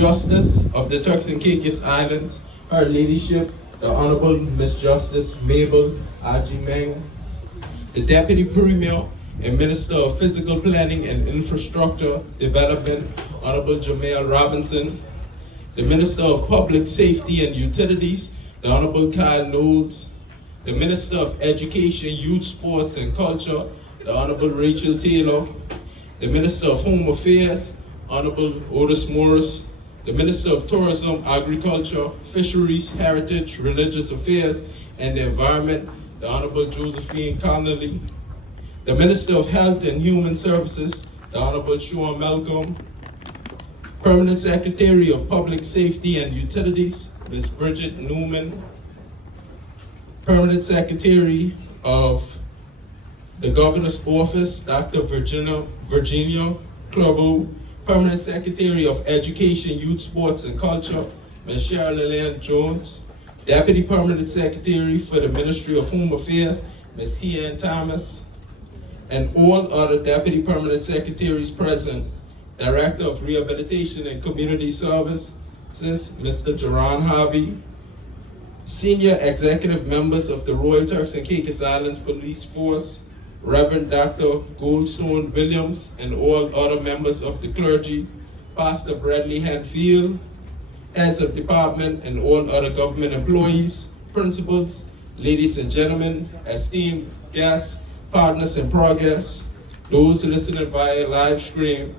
Justice of the Turks and Caicos Islands, Her Ladyship, the Honorable Miss Justice Mabel Ajimeng, the Deputy Premier and Minister of Physical Planning and Infrastructure Development, Honorable Jamel Robinson, the Minister of Public Safety and Utilities, the Honorable Kyle Knowles, the Minister of Education, Youth, Sports and Culture, the Honorable Rachel Taylor, the Minister of Home Affairs, Honorable Otis Morris, the Minister of Tourism, Agriculture, Fisheries, Heritage, Religious Affairs, and the Environment, the Honorable Josephine Connolly, the Minister of Health and Human Services, the Honorable Sean Malcolm, Permanent Secretary of Public Safety and Utilities, Ms. Bridget Newman, Permanent Secretary of the Governor's Office, Dr. Virginia Clervaux, Permanent Secretary of Education, Youth, Sports and Culture, Ms. Cheryl Jones, Deputy Permanent Secretary for the Ministry of Home Affairs, Ms. Heann Thomas, and all other Deputy Permanent Secretaries present, Director of Rehabilitation and Community Services, Mr. Jerron Harvey, Senior Executive Members of the Royal Turks and Caicos Islands Police Force, Reverend Dr. Goldstone Williams, and all other members of the clergy, Pastor Bradley Hanfield, heads of department and all other government employees, principals, ladies and gentlemen, esteemed guests, partners in progress, those listening via live stream,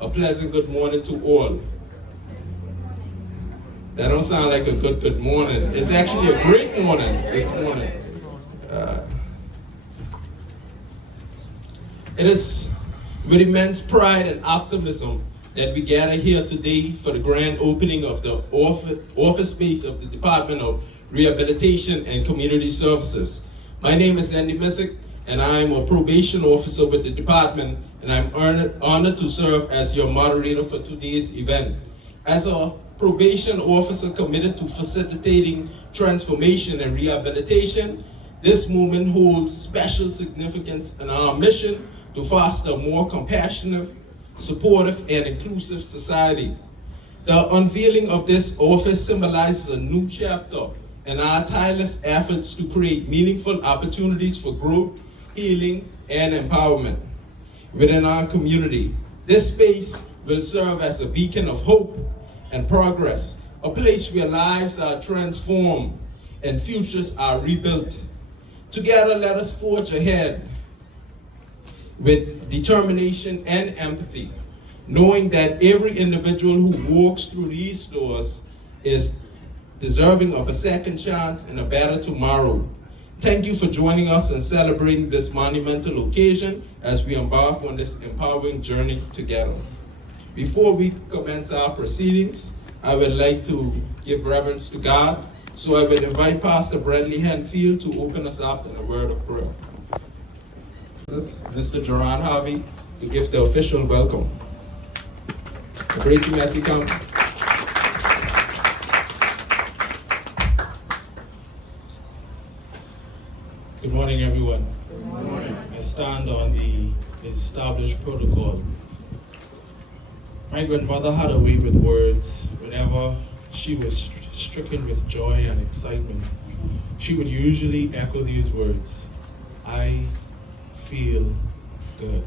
a pleasant good morning to all. That don't sound like a good morning. It's actually a great morning this morning. It is with immense pride and optimism that we gather here today for the grand opening of the office space of the Department of Rehabilitation and Community Services. My name is Andy Missick, and I am a probation officer with the department, and I'm honored to serve as your moderator for today's event. As a probation officer committed to facilitating transformation and rehabilitation, this movement holds special significance in our mission to foster a more compassionate, supportive, and inclusive society. The unveiling of this office symbolizes a new chapter in our tireless efforts to create meaningful opportunities for growth, healing, and empowerment within our community. This space will serve as a beacon of hope and progress, a place where lives are transformed and futures are rebuilt. Together, let us forge ahead with determination and empathy, knowing that every individual who walks through these doors is deserving of a second chance and a better tomorrow. Thank you for joining us and celebrating this monumental occasion as we embark on this empowering journey together. Before we commence our proceedings, I would like to give reverence to God, so I would invite Pastor Bradley Hanfield to open us up in a word of prayer. Mr. Jerron Harvey to give the official welcome. Gracie Messi come. Good morning, everyone. Good morning. I stand on the established protocol. My grandmother had a way with words. Whenever she was stricken with joy and excitement, she would usually echo these words: I feel good.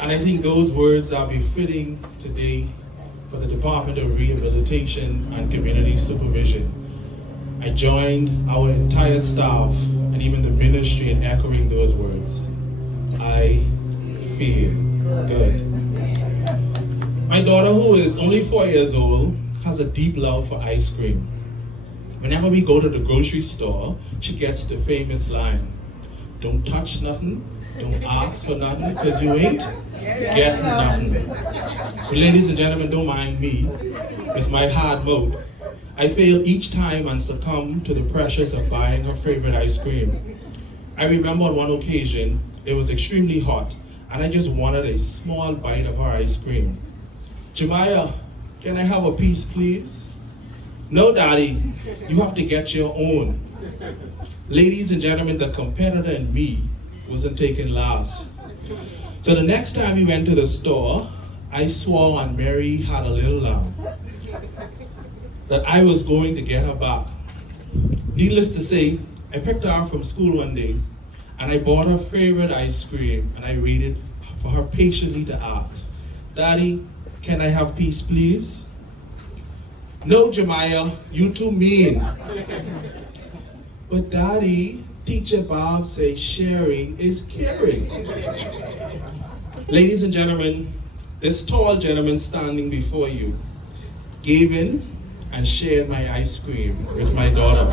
And I think those words are befitting today for the Department of Rehabilitation and Community Supervision. I joined our entire staff and even the ministry in echoing those words. I feel good. My daughter, who is only 4 years old, has a deep love for ice cream. Whenever we go to the grocery store, she gets the famous line: don't touch nothing, don't ask for nothing, because you ain't getting nothing. Well, ladies and gentlemen, don't mind me with my hard mouth. I fail each time and succumb to the pressures of buying her favorite ice cream. I remember on one occasion, it was extremely hot, and I just wanted a small bite of her ice cream. Jemiah, can I have a piece, please? No, Daddy, you have to get your own. Ladies and gentlemen, the competitor in me wasn't taken last. So the next time we went to the store, I swore on Mary had a little lamb that I was going to get her back. Needless to say, I picked her up from school one day and I bought her favorite ice cream and I waited for her patiently to ask, "Daddy, can I have peace, please?" "No, Jemiah, you too mean." "But Daddy, Teacher Bob says sharing is caring." Ladies and gentlemen, this tall gentleman standing before you gave in and shared my ice cream with my daughter.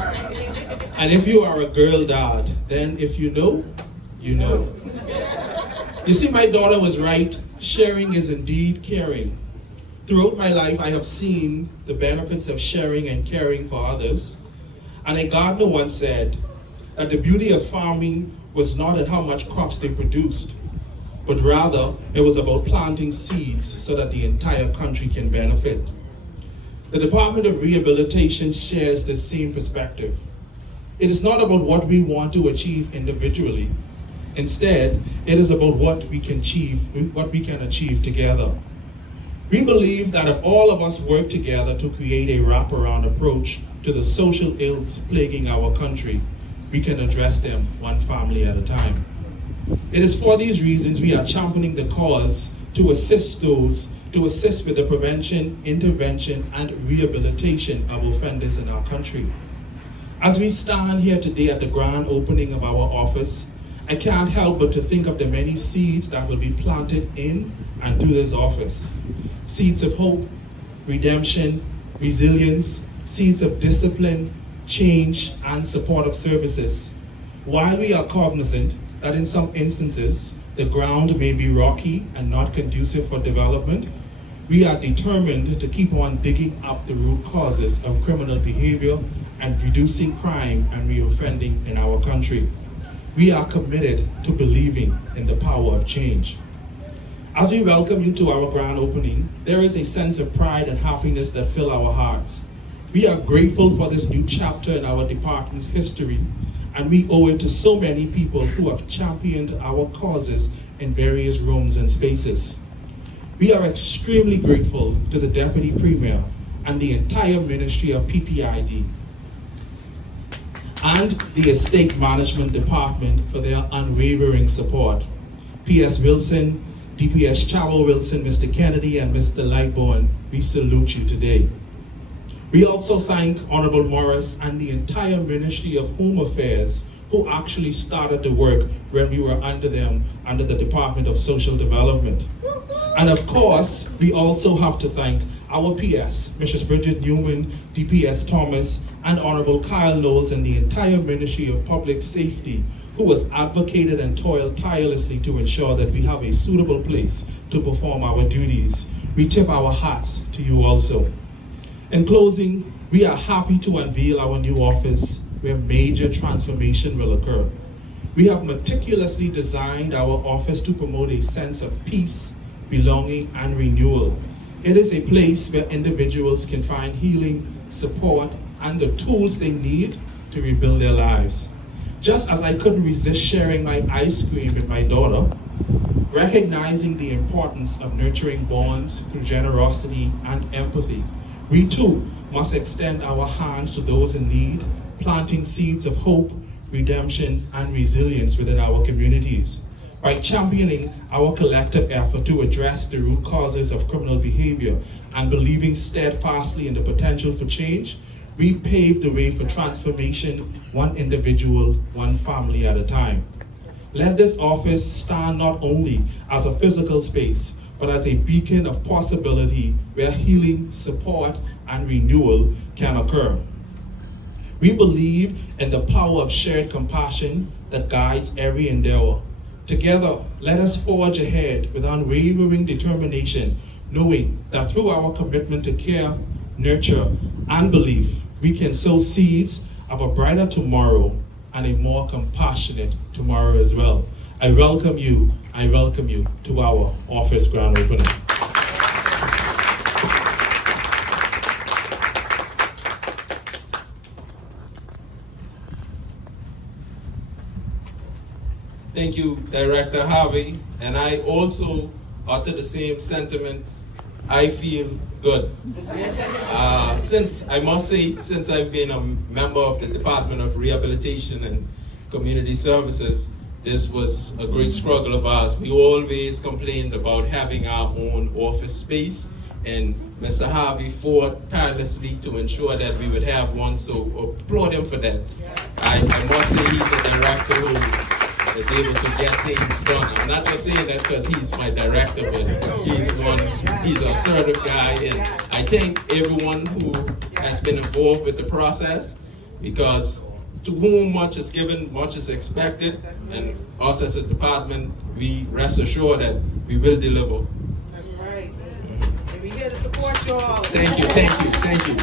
And if you are a girl dad, then if you know, you know. You see, my daughter was right. Sharing is indeed caring. Throughout my life, I have seen the benefits of sharing and caring for others. And a gardener once said that the beauty of farming was not in how much crops they produced, but rather it was about planting seeds so that the entire country can benefit. The Department of Rehabilitation shares the same perspective. It is not about what we want to achieve individually. Instead, it is about what we can achieve together. We believe that if all of us work together to create a wraparound approach to the social ills plaguing our country, we can address them one family at a time. It is for these reasons we are championing the cause to assist with the prevention, intervention, and rehabilitation of offenders in our country. As we stand here today at the grand opening of our office, I can't help but to think of the many seeds that will be planted in and through this office. Seeds of hope, redemption, resilience, seeds of discipline, change, and supportive services. While we are cognizant that in some instances, the ground may be rocky and not conducive for development, we are determined to keep on digging up the root causes of criminal behavior and reducing crime and reoffending in our country. We are committed to believing in the power of change. As we welcome you to our grand opening, there is a sense of pride and happiness that fill our hearts. We are grateful for this new chapter in our department's history, and we owe it to so many people who have championed our causes in various rooms and spaces. We are extremely grateful to the Deputy Premier and the entire Ministry of PPID and the Estate Management Department for their unwavering support. PS Wilson, DPS Chavo Wilson, Mr. Kennedy, and Mr. Lightbourne, we salute you today. We also thank Honorable Morris and the entire Ministry of Home Affairs who actually started the work when we were under the Department of Social Development. And of course, we also have to thank our PS, Mrs. Bridget Newman, DPS Thomas, and Honorable Kyle Knowles and the entire Ministry of Public Safety who has advocated and toiled tirelessly to ensure that we have a suitable place to perform our duties. We tip our hats to you also. In closing, we are happy to unveil our new office where major transformation will occur. We have meticulously designed our office to promote a sense of peace, belonging, and renewal. It is a place where individuals can find healing, support, and the tools they need to rebuild their lives. Just as I couldn't resist sharing my ice cream with my daughter, recognizing the importance of nurturing bonds through generosity and empathy, we too must extend our hands to those in need, planting seeds of hope, redemption, and resilience within our communities. By championing our collective effort to address the root causes of criminal behavior and believing steadfastly in the potential for change, we pave the way for transformation, one individual, one family at a time. Let this office stand not only as a physical space, but as a beacon of possibility where healing, support, and renewal can occur. We believe in the power of shared compassion that guides every endeavor. Together, let us forge ahead with unwavering determination, knowing that through our commitment to care, nurture, and belief, we can sow seeds of a brighter tomorrow and a more compassionate tomorrow as well. I welcome you to our office grand opening. Thank you, Director Harvey, and I also utter the same sentiments, I feel good. Since I've been a member of the Department of Rehabilitation and Community Services, this was a great struggle of ours. We always complained about having our own office space, and Mr. Harvey fought tirelessly to ensure that we would have one, so applaud him for that. I must say he's a director who is able to get things done. I'm not just saying that because he's my director, but he's an assertive guy, and I thank everyone who has been involved with the process, because to whom much is given, much is expected, and us as a department, we rest assured that we will deliver. That's right. And we're here to support you all. Thank you.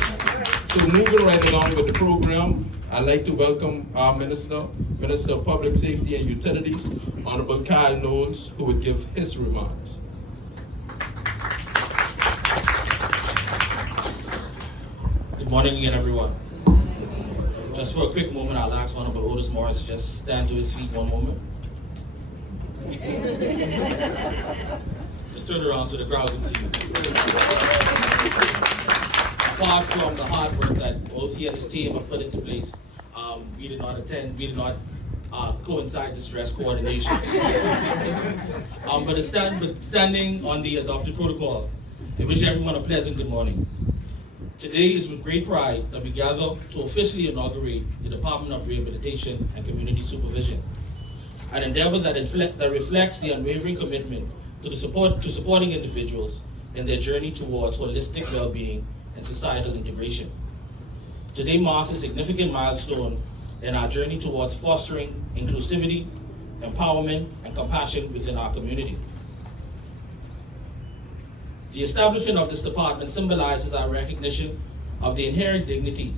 So moving right along with the program, I'd like to welcome our Minister of Public Safety and Utilities, Honorable Kyle Knowles, who would give his remarks. Good morning again, everyone. Just for a quick moment, I'll ask Honorable Otis Morris to just stand to his feet one moment. Just turn around so the crowd can see you. Apart from the hard work that both he and his team have put into place, we did not coincide this dress coordination. But standing on the adopted protocol, I wish everyone a pleasant good morning. Today is with great pride that we gather to officially inaugurate the Department of Rehabilitation and Community Supervision, an endeavor that reflects the unwavering commitment to supporting individuals in their journey towards holistic well-being and societal integration. Today marks a significant milestone in our journey towards fostering inclusivity, empowerment, and compassion within our community. The establishment of this department symbolizes our recognition of the inherent dignity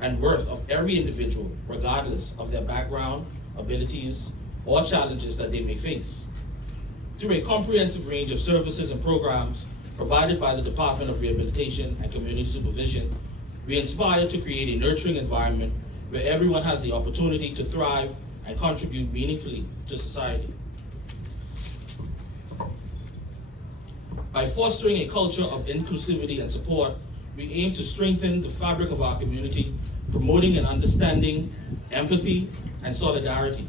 and worth of every individual, regardless of their background, abilities, or challenges that they may face. Through a comprehensive range of services and programs provided by the Department of Rehabilitation and Community Supervision, we aspire to create a nurturing environment where everyone has the opportunity to thrive and contribute meaningfully to society. By fostering a culture of inclusivity and support, we aim to strengthen the fabric of our community, promoting an understanding, empathy, and solidarity.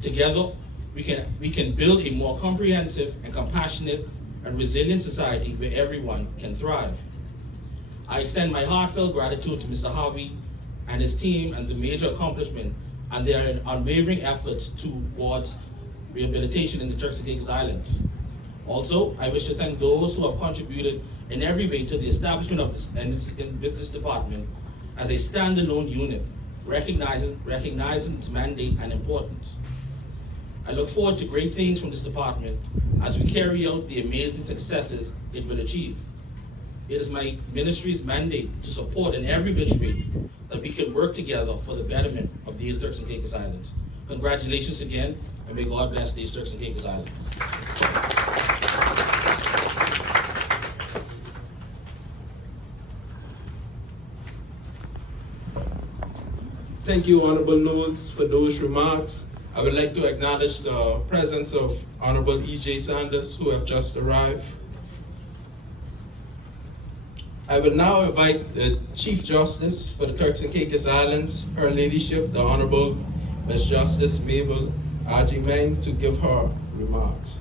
Together, we can build a more comprehensive and compassionate and resilient society where everyone can thrive. I extend my heartfelt gratitude to Mr. Harvey and his team and the major accomplishment and their unwavering efforts towards rehabilitation in the Turks and Caicos Islands. Also, I wish to thank those who have contributed in every way to the establishment of this department as a standalone unit, recognizing its mandate and importance. I look forward to great things from this department as we carry out the amazing successes it will achieve. It is my ministry's mandate to support in every which way that we can work together for the betterment of these Turks and Caicos Islands. Congratulations again, and may God bless these Turks and Caicos Islands. Thank you, Honorable Knowles, for those remarks. I would like to acknowledge the presence of Honorable E.J. Sanders, who have just arrived. I will now invite the Chief Justice for the Turks and Caicos Islands, Her Ladyship, the Honorable Ms. Justice Mabel Ajimeng, to give her remarks.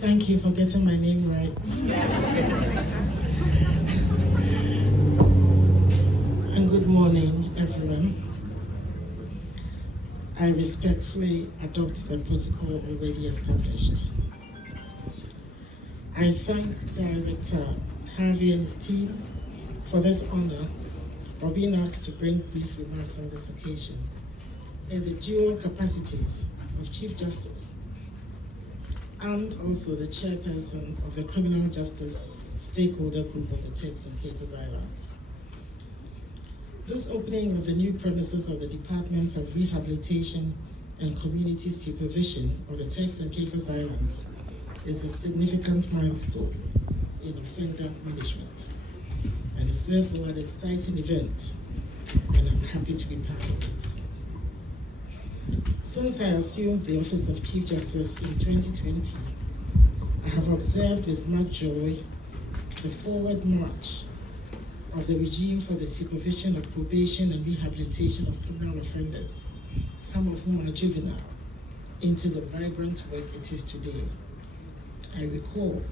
Thank you for getting my name right. And good morning, everyone. I respectfully adopt the protocol already established. I thank Director Harvey and his team for this honor of being asked to bring brief remarks on this occasion in the dual capacities of Chief Justice and also the chairperson of the Criminal Justice Stakeholder Group of the Turks and Caicos Islands. This opening of the new premises of the Department of Rehabilitation and Community Supervision of the Turks and Caicos Islands is a significant milestone in offender management, and is therefore an exciting event, and I'm happy to be part of it. Since I assumed the office of Chief Justice in 2020, I have observed with much joy the forward march of the regime for the supervision of probation and rehabilitation of criminal offenders, some of whom are juvenile, into the vibrant work it is today. I recall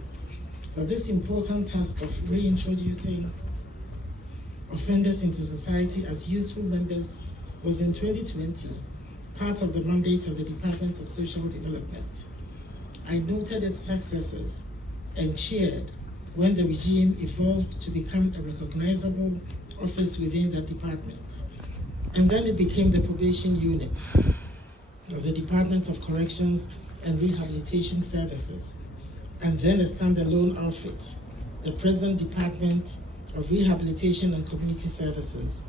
that this important task of reintroducing offenders into society as useful members was in 2020 part of the mandate of the Department of Social Development. I noted its successes and cheered when the regime evolved to become a recognizable office within the department. And then it became the probation unit of the Department of Corrections and Rehabilitation Services, and then a standalone outfit, the present Department of Rehabilitation and Community Services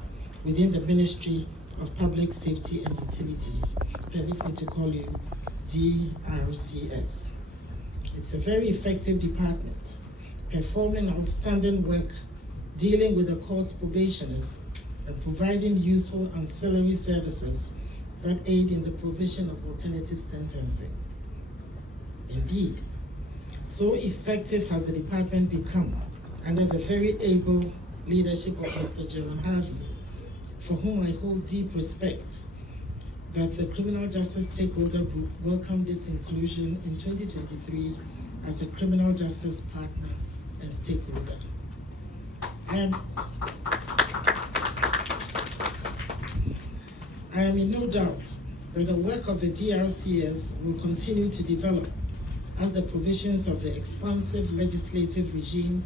within the Ministry of Public Safety and Utilities. Permit me to call you DRCS. It's a very effective department, performing outstanding work, dealing with the court's probationers, and providing useful ancillary services that aid in the provision of alternative sentencing. Indeed, so effective has the department become under the very able leadership of Mr. Jerome Harvey, for whom I hold deep respect, that the Criminal Justice Stakeholder Group welcomed its inclusion in 2023 as a criminal justice partner and stakeholder. I am in no doubt that the work of the DRCS will continue to develop as the provisions of the expansive legislative regime,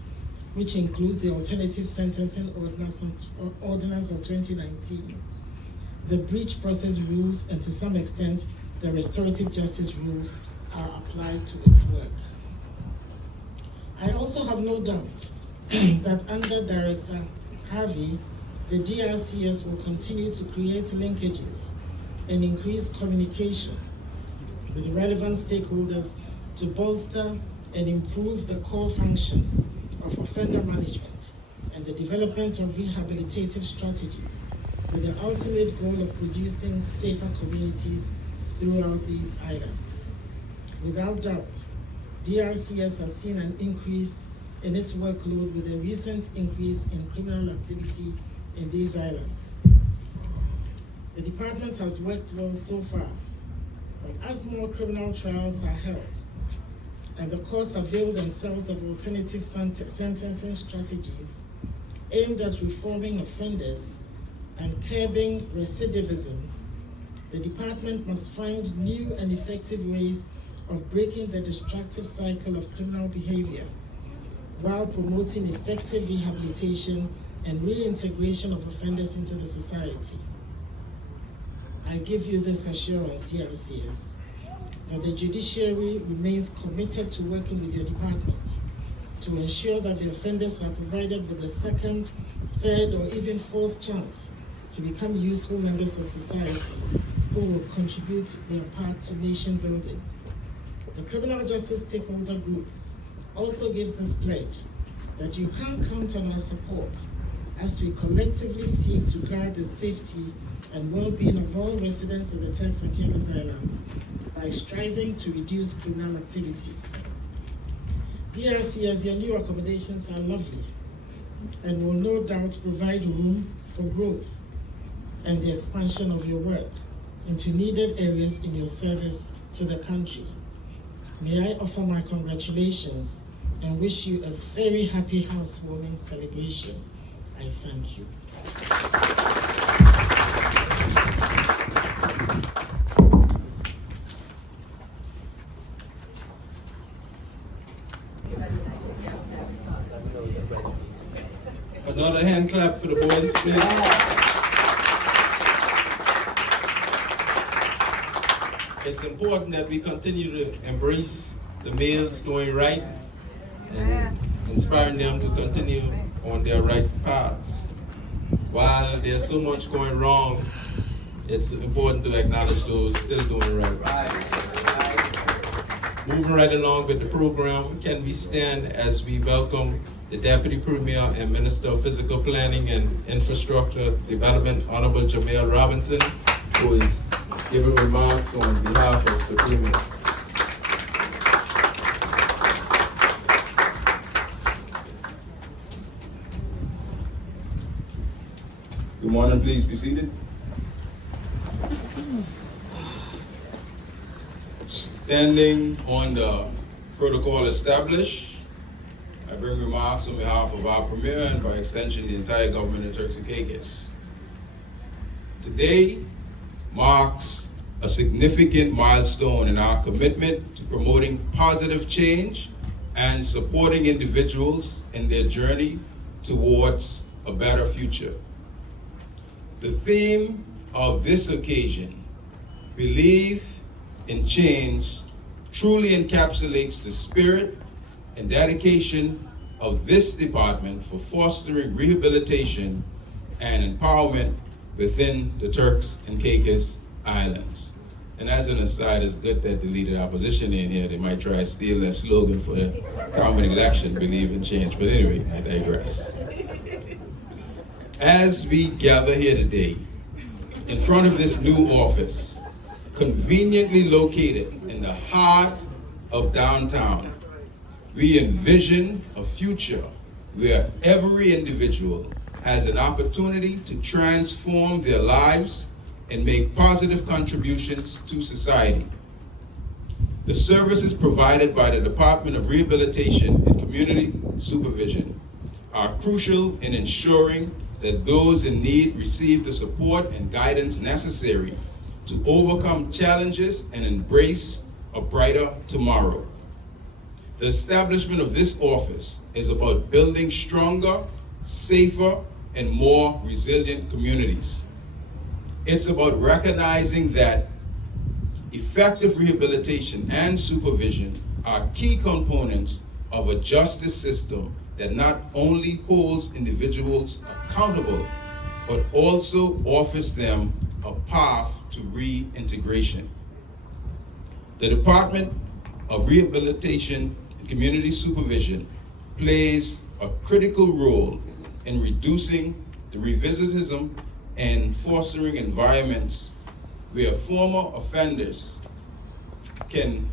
which includes the Alternative Sentencing Ordinance of 2019, the breach process rules, and to some extent, the restorative justice rules are applied to its work. I also have no doubt that under Director Harvey, the DRCS will continue to create linkages and increase communication with relevant stakeholders to bolster and improve the core function of offender management and the development of rehabilitative strategies, with the ultimate goal of producing safer communities throughout these islands. Without doubt, DRCS has seen an increase in its workload with a recent increase in criminal activity in these islands. The department has worked well so far, but as more criminal trials are held and the courts avail themselves of alternative sentencing strategies aimed at reforming offenders and curbing recidivism, the department must find new and effective ways of breaking the destructive cycle of criminal behavior while promoting effective rehabilitation and reintegration of offenders into the society. I give you this assurance, DRCS, that the judiciary remains committed to working with your department to ensure that the offenders are provided with a second, third, or even fourth chance to become useful members of society who will contribute their part to nation building. The Criminal Justice Stakeholder Group also gives this pledge that you can count on our support as we collectively seek to guard the safety and well-being of all residents of the Turks and Caicos Islands by striving to reduce criminal activity. DRCS, your new accommodations are lovely and will no doubt provide room for growth and the expansion of your work into needed areas in your service to the country. May I offer my congratulations and wish you a very happy housewarming celebration. I thank you. Another hand clap for the boys, please. It's important that we continue to embrace the males doing right and inspiring them to continue on their right paths. While there's so much going wrong, it's important to acknowledge those still doing right. Moving right along with the program, can we stand as we welcome the Deputy Premier and Minister of Physical Planning and Infrastructure Development, Honorable Jamel Robinson, who is giving remarks on behalf of the premier. Good morning, please be seated. Standing on the protocol established, I bring remarks on behalf of our Premier and by extension the entire government of Turks and Caicos. Today marks a significant milestone in our commitment to promoting positive change and supporting individuals in their journey towards a better future. The theme of this occasion, Believe in Change, truly encapsulates the spirit and dedication of this department for fostering rehabilitation and empowerment within the Turks and Caicos Islands. And as an aside, it's good that the leader opposition in here, they might try to steal that slogan for the common election, Believe in Change. But anyway, I digress. As we gather here today, in front of this new office, conveniently located in the heart of downtown, we envision a future where every individual has an opportunity to transform their lives and make positive contributions to society. The services provided by the Department of Rehabilitation and Community Supervision are crucial in ensuring that those in need receive the support and guidance necessary to overcome challenges and embrace a brighter tomorrow. The establishment of this office is about building stronger, safer, and more resilient communities. It's about recognizing that effective rehabilitation and supervision are key components of a justice system that not only holds individuals accountable, but also offers them a path to reintegration. The Department of Rehabilitation and Community Supervision plays a critical role in reducing the recidivism and fostering environments where former offenders can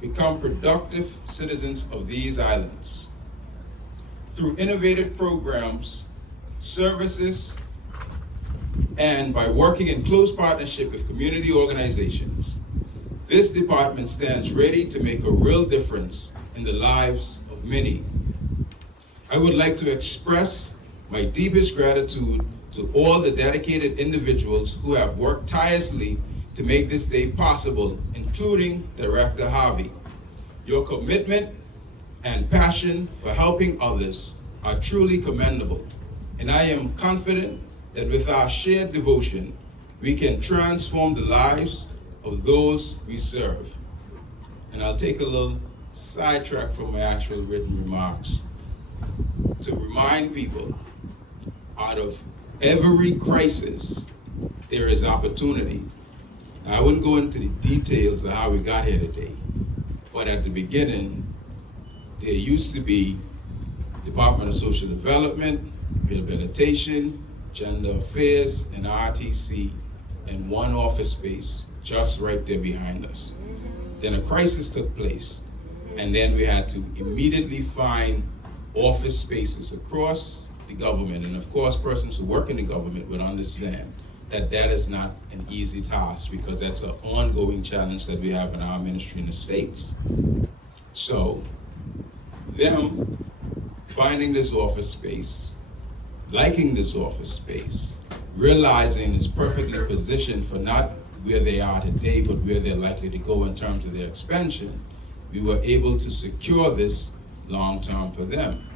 become productive citizens of these islands. Through innovative programs, services, and by working in close partnership with community organizations, this department stands ready to make a real difference in the lives of many. I would like to express my deepest gratitude to all the dedicated individuals who have worked tirelessly to make this day possible, including Director Harvey. Your commitment and passion for helping others are truly commendable, and I am confident that with our shared devotion, we can transform the lives of those we serve. And I'll take a little sidetrack from my actual written remarks to remind people, out of every crisis, there is opportunity. Now, I wouldn't go into the details of how we got here today, but at the beginning, there used to be Department of Social Development, Rehabilitation, Gender Affairs, and RTC in one office space, just right there behind us. Then a crisis took place, and then we had to immediately find office spaces across the government. And of course, persons who work in the government would understand that that is not an easy task, because that's an ongoing challenge that we have in our ministry in the States. So, them finding this office space, liking this office space, realizing it's perfectly positioned for not where they are today, but where they're likely to go in terms of their expansion, we were able to secure this long term for them.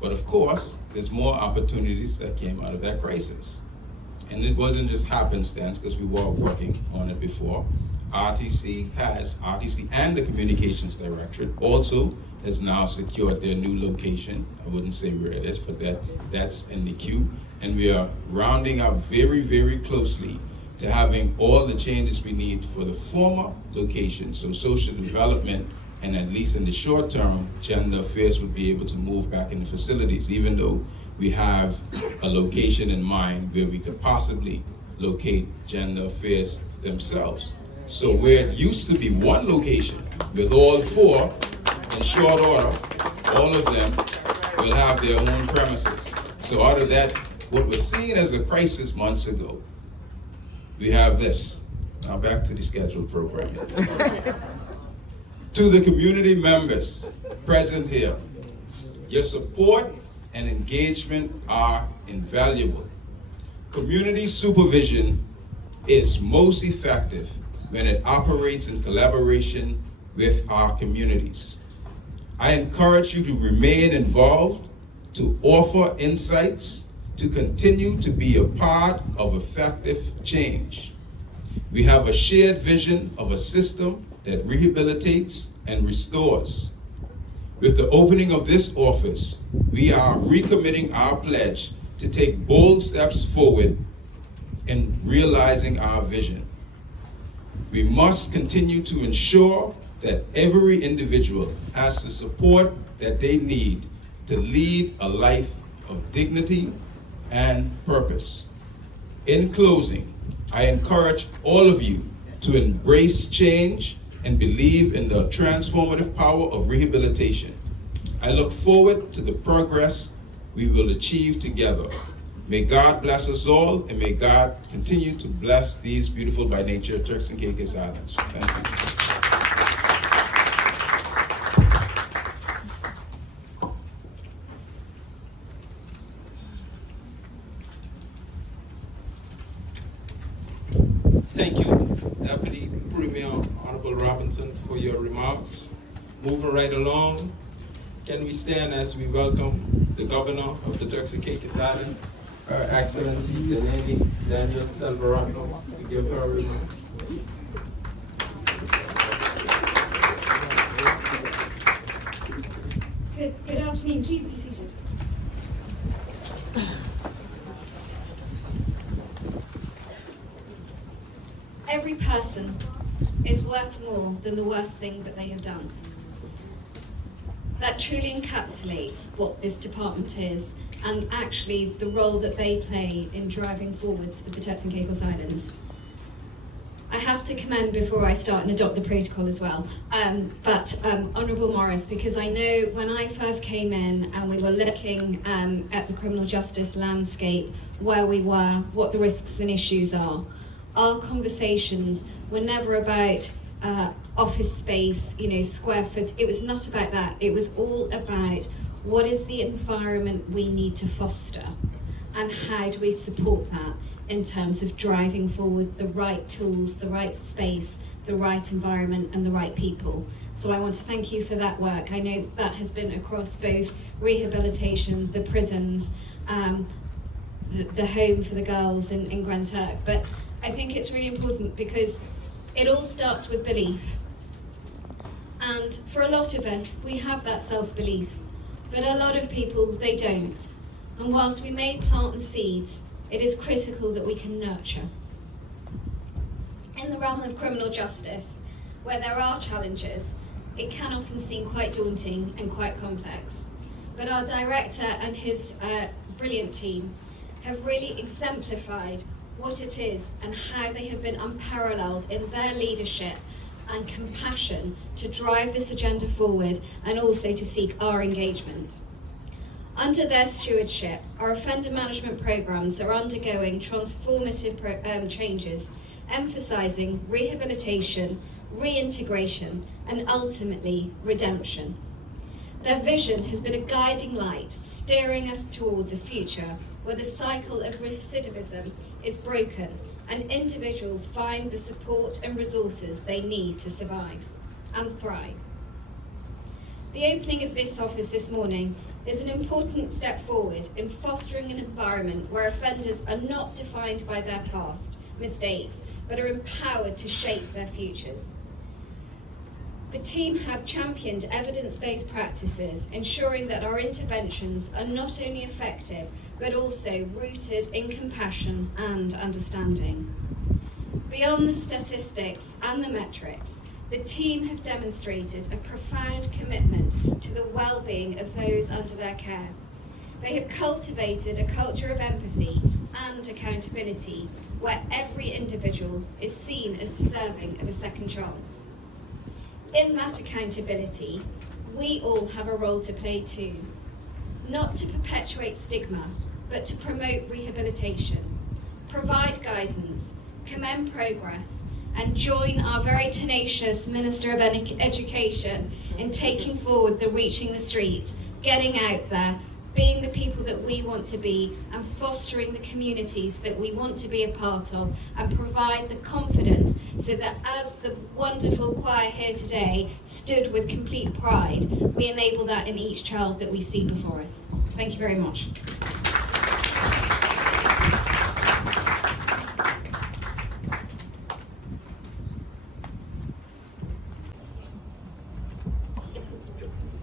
But of course, there's more opportunities that came out of that crisis. And it wasn't just happenstance, because we were working on it before. RTC and the Communications Directorate also has now secured their new location. I wouldn't say where it is, but that's in the queue. And we are rounding up very, very closely to having all the changes we need for the former location. So social development, and at least in the short term, gender affairs would be able to move back in the facilities, even though we have a location in mind where we could possibly locate gender affairs themselves. So where it used to be one location with all four, in short order, all of them will have their own premises. So out of that, what was seen as a crisis months ago, we have this. Now back to the scheduled programming. To the community members present here, your support and engagement are invaluable. Community supervision is most effective when it operates in collaboration with our communities. I encourage you to remain involved, to offer insights, to continue to be a part of effective change. We have a shared vision of a system that rehabilitates and restores. With the opening of this office, we are recommitting our pledge to take bold steps forward in realizing our vision. We must continue to ensure that every individual has the support that they need to lead a life of dignity and purpose. In closing, I encourage all of you to embrace change and believe in the transformative power of rehabilitation. I look forward to the progress we will achieve together. May God bless us all, and may God continue to bless these beautiful by nature Turks and Caicos Islands. Thank you. Thank you, Deputy Premier Honorable Robinson, for your remarks. Moving right along, can we stand as we welcome the Governor of the Turks and Caicos Islands, Her Excellency Daniel Salvarado, to give her remarks. Good afternoon, please be seated. Every person is worth more than the worst thing that they have done. That truly encapsulates what this department is and actually the role that they play in driving forwards with the Turks and Caicos Islands. I have to commend before I start and adopt the protocol as well, Honourable Morris, because I know when I first came in and we were looking at the criminal justice landscape, where we were, what the risks and issues are, our conversations were never about office space, square foot. It was not about that. It was all about what is the environment we need to foster and how do we support that in terms of driving forward the right tools, the right space, the right environment and the right people. So I want to thank you for that work. I know that has been across both rehabilitation, the prisons, the home for the girls in Grand Turk. But I think it's really important because it all starts with belief. And for a lot of us, we have that self-belief, but a lot of people, they don't. And whilst we may plant the seeds, it is critical that we can nurture. In the realm of criminal justice, where there are challenges, it can often seem quite daunting and quite complex. But our director and his brilliant team have really exemplified what it is and how they have been unparalleled in their leadership and compassion to drive this agenda forward and also to seek our engagement. Under their stewardship, our offender management programs are undergoing transformative changes, emphasising rehabilitation, reintegration, and ultimately redemption. Their vision has been a guiding light, steering us towards a future where the cycle of recidivism is broken and individuals find the support and resources they need to survive and thrive. The opening of this office this morning is an important step forward in fostering an environment where offenders are not defined by their past mistakes, but are empowered to shape their futures. The team have championed evidence-based practices, ensuring that our interventions are not only effective, but also rooted in compassion and understanding. Beyond the statistics and the metrics, the team have demonstrated a profound commitment to the well-being of those under their care. They have cultivated a culture of empathy and accountability, where every individual is seen as deserving of a second chance. In that accountability, we all have a role to play too, not to perpetuate stigma, but to promote rehabilitation, provide guidance, commend progress, and join our very tenacious Minister of Education in taking forward the Reaching the Streets, getting out there, being the people that we want to be, and fostering the communities that we want to be a part of, and provide the confidence so that as the wonderful choir here today stood with complete pride, we enable that in each child that we see before us. Thank you very much.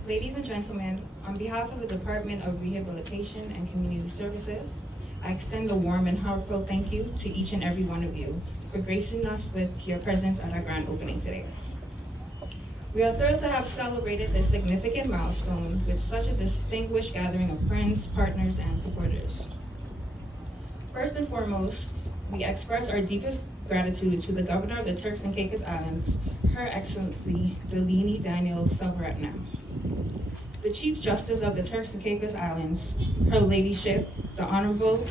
Ladies and gentlemen, on behalf of the Department of Rehabilitation and Community Services, I extend a warm and heartfelt thank you to each and every one of you for gracing us with your presence at our grand opening today. We are thrilled to have celebrated this significant milestone with such a distinguished gathering of friends, partners, and supporters. First and foremost, we express our deepest gratitude to the Governor of the Turks and Caicos Islands, Her Excellency Delaney Daniel Selvaratnam, the Chief Justice of the Turks and Caicos Islands, Her Ladyship, the Honorable,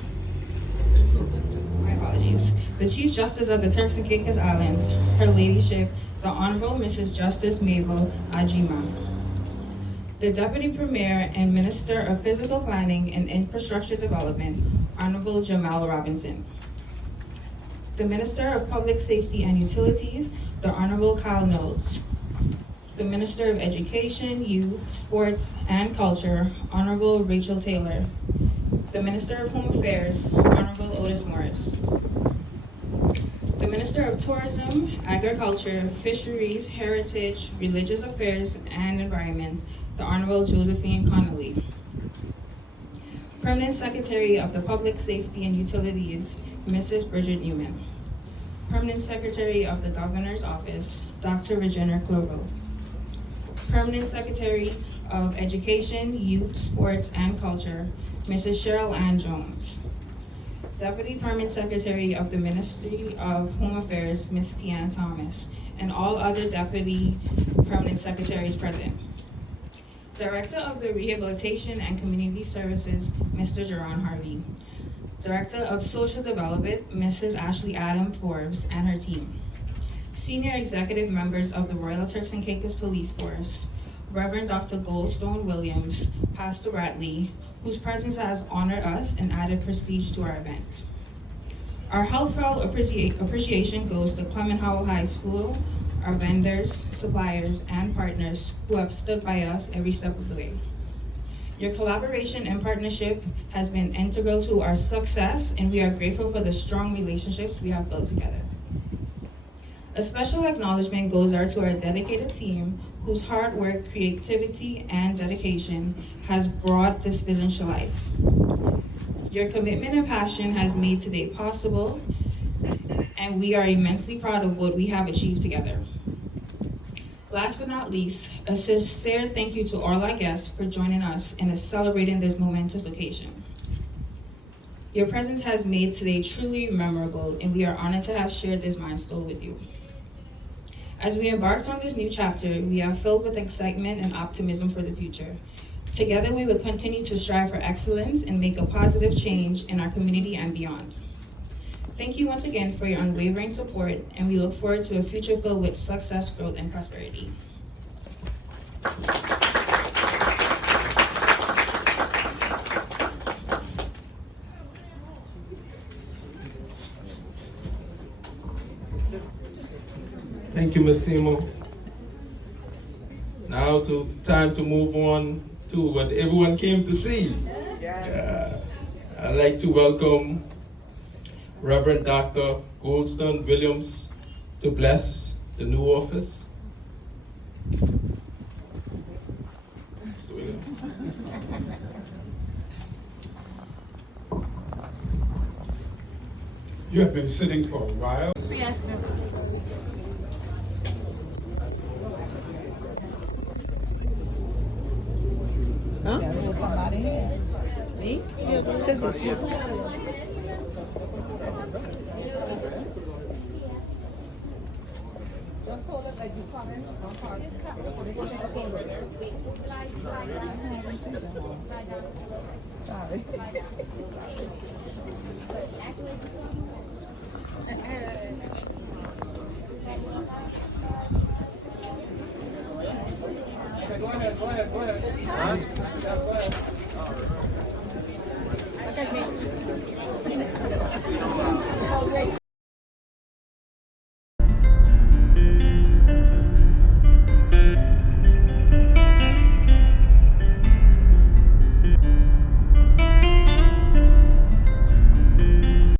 the Chief Justice of the Turks and Caicos Islands, Her Ladyship, the Honorable Mrs. Justice Mabel Ajima, the Deputy Premier and Minister of Physical Planning and Infrastructure Development, Honorable Jamal Robinson, the Minister of Public Safety and Utilities, the Honorable Kyle Nodes, the Minister of Education, Youth, Sports, and Culture, Honorable Rachel Taylor, the Minister of Home Affairs, Honorable Otis Morris, the Minister of Tourism, Agriculture, Fisheries, Heritage, Religious Affairs, and Environment, the Honorable Josephine Connolly, Permanent Secretary of the Public Safety and Utilities, Mrs. Bridget Newman, Permanent Secretary of the Governor's Office, Dr. Regina Clovo, Permanent Secretary of Education, Youth, Sports, and Culture, Mrs. Cheryl Ann Jones, Deputy Permanent Secretary of the Ministry of Home Affairs, Ms. Tian Thomas, and all other Deputy Permanent Secretaries present. Director of the Rehabilitation and Community Services, Mr. Jerron Harvey. Director of Social Development, Mrs. Ashley Adam Forbes and her team. Senior executive members of the Royal Turks and Caicos Police Force, Reverend Dr. Goldstone Williams, Pastor Ratley, whose presence has honored us and added prestige to our event. Our heartfelt appreciation goes to Clement Howell High School, our vendors, suppliers, and partners who have stood by us every step of the way. Your collaboration and partnership has been integral to our success, and we are grateful for the strong relationships we have built together. A special acknowledgement goes out to our dedicated team whose hard work, creativity, and dedication has brought this vision to life. Your commitment and passion has made today possible, and we are immensely proud of what we have achieved together. Last but not least, a sincere thank you to all our guests for joining us and celebrating this momentous occasion. Your presence has made today truly memorable, and we are honored to have shared this milestone with you. As we embarked on this new chapter, we are filled with excitement and optimism for the future. Together, we will continue to strive for excellence and make a positive change in our community and beyond. Thank you once again for your unwavering support, and we look forward to a future filled with success, growth, and prosperity. Thank you, Ms. Seymour. Now time to move on to what everyone came to see. I'd like to welcome Reverend Dr. Goldstone Williams to bless the new office. Mr. Williams. You have been sitting for a while. Yes, no. Me? Yeah, the scissors.